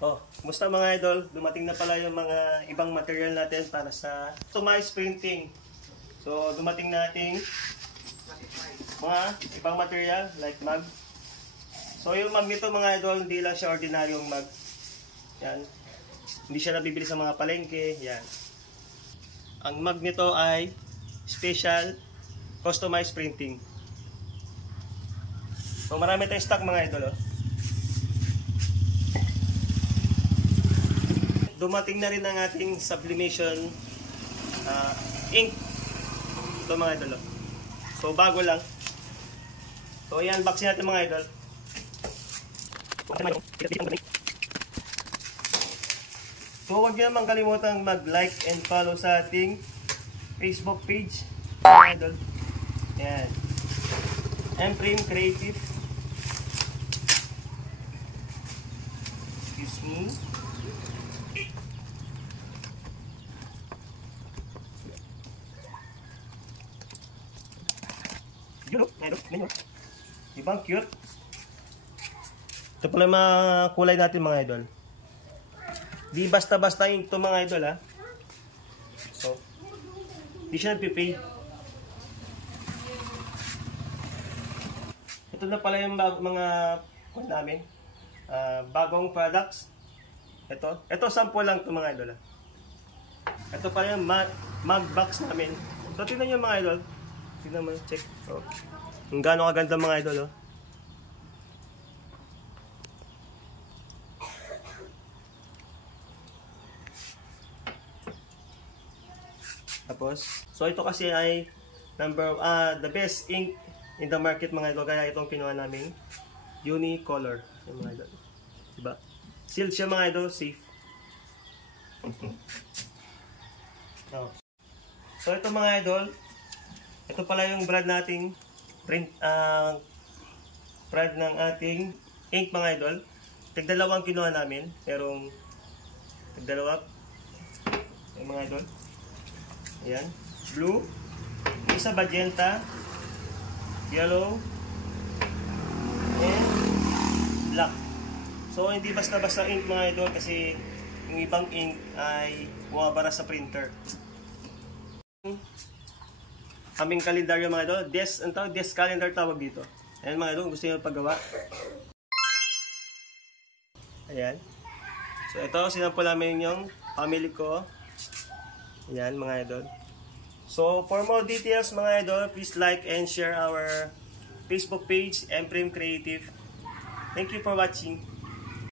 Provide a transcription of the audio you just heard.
Oh, kumusta mga idol? Dumating na pala yung mga ibang material natin para sa customized printing. So, dumating nating mga ibang material like mug. So, yung mug nito mga idol, hindi lang siya ordinaryong mug. Yan. Hindi siya nabibili sa mga palengke. Yan. Ang mug nito ay special customized printing. So, marami tayong stock mga idol. Oh. Dumating na rin ang ating sublimation ink. Ito mga idol. So bago lang. So i-unboxing natin mga idol. So huwag niyo naman kalimutang mag-like and follow sa ating Facebook page mga idol. Yan. Mprime Creative. Excuse me. Yun o, medyo. Ibang cute. Ito pala yung mga kulay natin mga idol. Di basta-basta yung ito mga idol ha. So, di siya nagpipay. Ito na pala yung mga kung namin. Bagong products. Ito sample lang ito mga idol ha. Ito pala yung mug box namin. So, tingnan nyo mga idol. Tingnan mo, check. Oh. Ang gaano kaganda mga idol, oh. Tapos, so ito kasi ay the best ink in the market mga idol. Kaya itong kinuha namin Unicolor. Yung mga idol. Diba? Sealed siya mga idol, safe. No. So ito mga idol, ito pala yung brand nating brand ng ating ink mga idol. Tigdalawang kinuha namin. Merong tigdalawa yung mga idol. Ayan. Blue. Isa magenta. Yellow. And black. So hindi basta-basta ink mga idol kasi yung ibang ink ay bumabara sa printer. Aming kalendaryo mga idol, desk calendar tawag dito. Ayan mga idol, gusto nyo paggawa. Ayan. So ito, sinample namin yung family ko. Ayan mga idol. So for more details mga idol, please like and share our Facebook page, Mprime Creative. Thank you for watching.